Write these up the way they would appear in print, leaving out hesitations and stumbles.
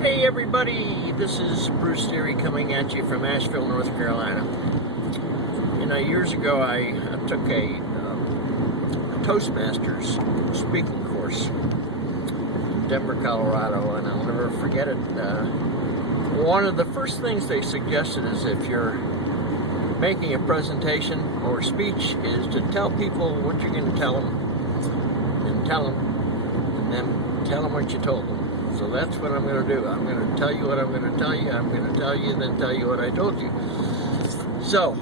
Hey everybody, this is Bruce Theory coming at you from Asheville, North Carolina. Years ago I took a Toastmasters speaking course in Denver, Colorado, and I'll never forget it. One of the first things they suggested is if you're making a presentation or speech is to tell people what you're going to tell them, and then tell them what you told them. So that's what I'm going to do. I'm going to tell you what I'm going to tell you. I'm going to tell you and then tell you what I told you. So,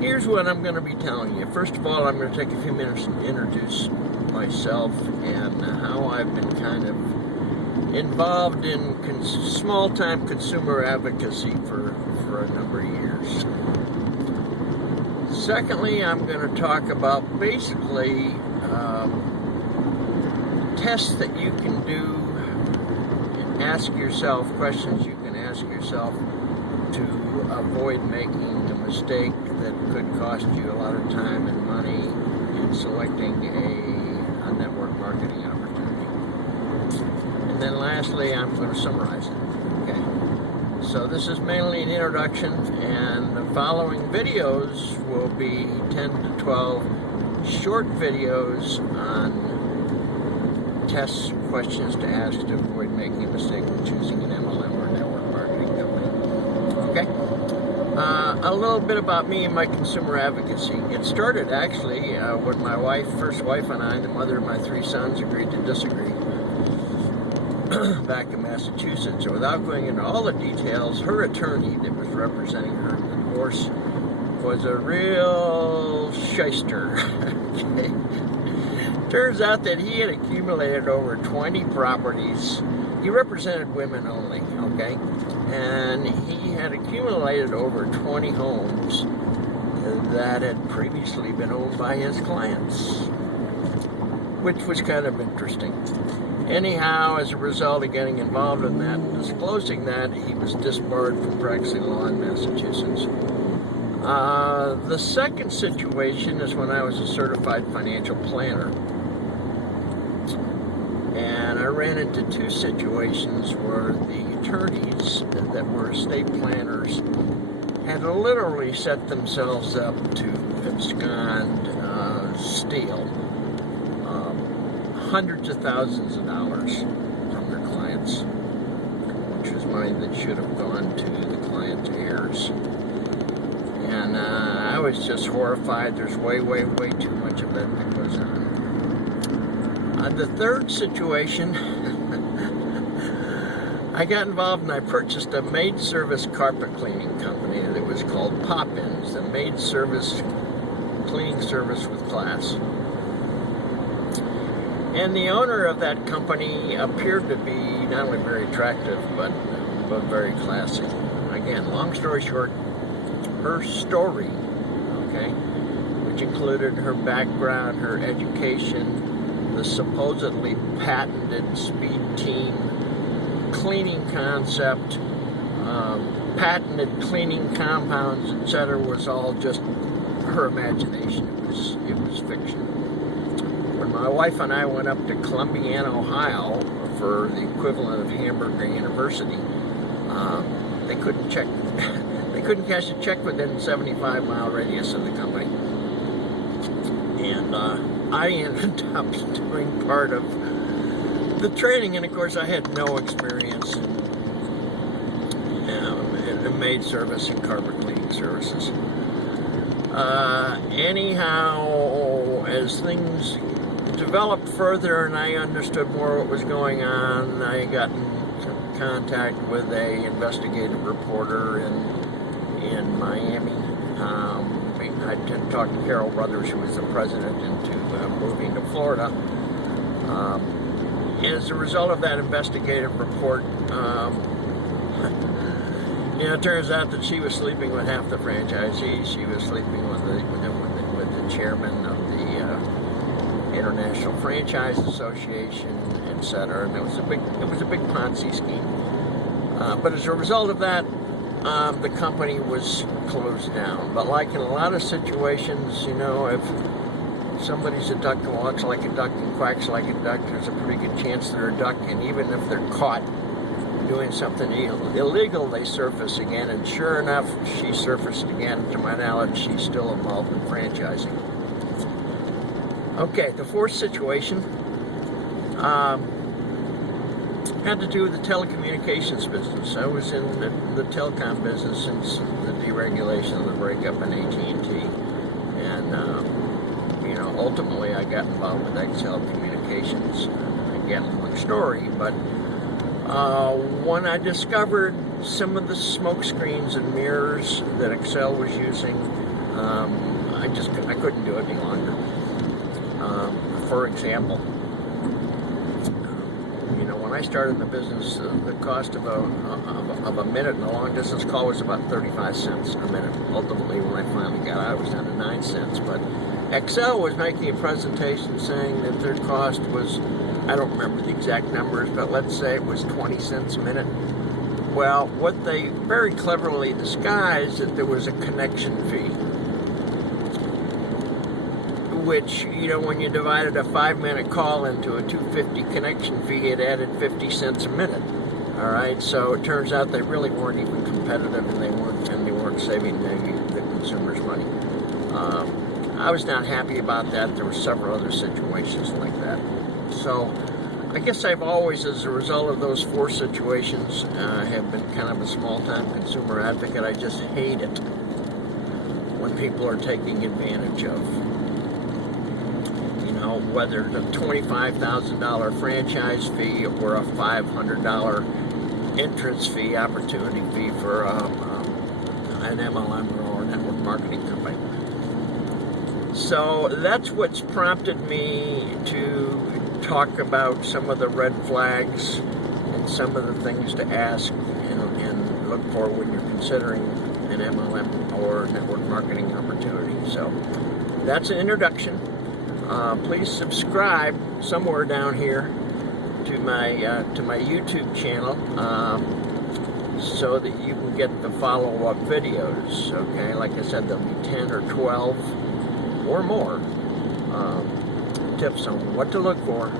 here's what I'm going to be telling you. First of all, I'm going to take a few minutes to introduce myself and how I've been kind of involved in small-time consumer advocacy for a number of years. Secondly, I'm going to talk about basically tests that you can do and ask yourself, questions you can ask yourself to avoid making a mistake that could cost you a lot of time and money in selecting a network marketing opportunity. And then lastly, I'm going to summarize it. Okay. So this is mainly an introduction, and the following videos will be 10 to 12 short videos on tests, questions to ask to avoid making a mistake when choosing an MLM or network marketing company. Okay? A little bit about me and my consumer advocacy. It started actually when my first wife and I, the mother of my 3 sons, agreed to disagree back in Massachusetts. So without going into all the details, her attorney that was representing her in the divorce was a real shyster. Okay? Turns out that he had accumulated over 20 properties. He represented women only, okay? And he had accumulated over 20 homes that had previously been owned by his clients, which was kind of interesting. Anyhow, as a result of getting involved in that and disclosing that, he was disbarred from practicing law in Massachusetts. The second situation is when I was a certified financial planner. And I ran into 2 situations where the attorneys that were estate planners had literally set themselves up to abscond, steal hundreds of thousands of dollars from their clients, which was money that should have gone to the client's heirs. And I was just horrified. There's way, way, way too much of that goes on. The third situation, I got involved and I purchased a maid service carpet cleaning company that was called Pop-Ins, the maid service cleaning service with class. And the owner of that company appeared to be not only very attractive, but very classy. Again, long story short, her story, okay, which included her background, her education, the supposedly patented speed team cleaning concept, patented cleaning compounds, etc., was all just her imagination. It was fiction. When my wife and I went up to Columbiana, Ohio, for the equivalent of Hamburger University, they couldn't cash a check within a 75-mile radius of the company. And I ended up doing part of the training, and of course I had no experience in maid service and carpet cleaning services. Anyhow, as things developed further and I understood more what was going on, I got in contact with an investigative reporter in Miami. I talked to Carol Brothers, who was the president, into moving to Florida. As a result of that investigative report, it turns out that she was sleeping with half the franchisees. She was sleeping with the chairman of the International Franchise Association, etc. And it was a big Ponzi scheme. But as a result of that, the company was closed down. But like in a lot of situations, if if somebody's a duck and walks like a duck and quacks like a duck, there's a pretty good chance they're a duck, and even if they're caught doing something illegal, they surface again, and sure enough, she surfaced again. To my knowledge, she's still involved in franchising. Okay, the fourth situation had to do with the telecommunications business. I was in the telecom business since the deregulation and the breakup in AT&T, and ultimately I got involved with XL Communications. Again, long story, but when I discovered some of the smoke screens and mirrors that XL was using, I couldn't do it any longer. For example, when I started in the business, the cost of a minute in a long distance call was about 35 cents a minute. Ultimately, when I finally got out, it was down to 9 cents. But XL was making a presentation saying that their cost was, I don't remember the exact numbers, but let's say it was 20 cents a minute. Well, what they very cleverly disguised that there was a connection fee, which, when you divided a 5-minute call into a $2.50 connection fee, it added 50 cents a minute. All right, so it turns out they really weren't even competitive, and they weren't saving the consumers money. I was not happy about that. There were several other situations like that. So I guess I've always, as a result of those 4 situations, have been kind of a small-time consumer advocate. I just hate it when people are taking advantage of, whether it's a $25,000 franchise fee or a $500 entrance fee, opportunity fee for an MLM or network marketing company. So that's what's prompted me to talk about some of the red flags and some of the things to ask and look for when you're considering an MLM or network marketing opportunity. So that's an introduction. Please subscribe somewhere down here to my YouTube channel so that you can get the follow-up videos. Okay, like I said, there'll be 10 or 12 or more tips on what to look for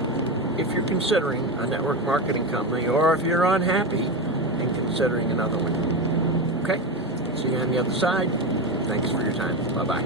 if you're considering a network marketing company, or if you're unhappy and considering another one. Okay, see you on the other side. Thanks for your time. Bye-bye.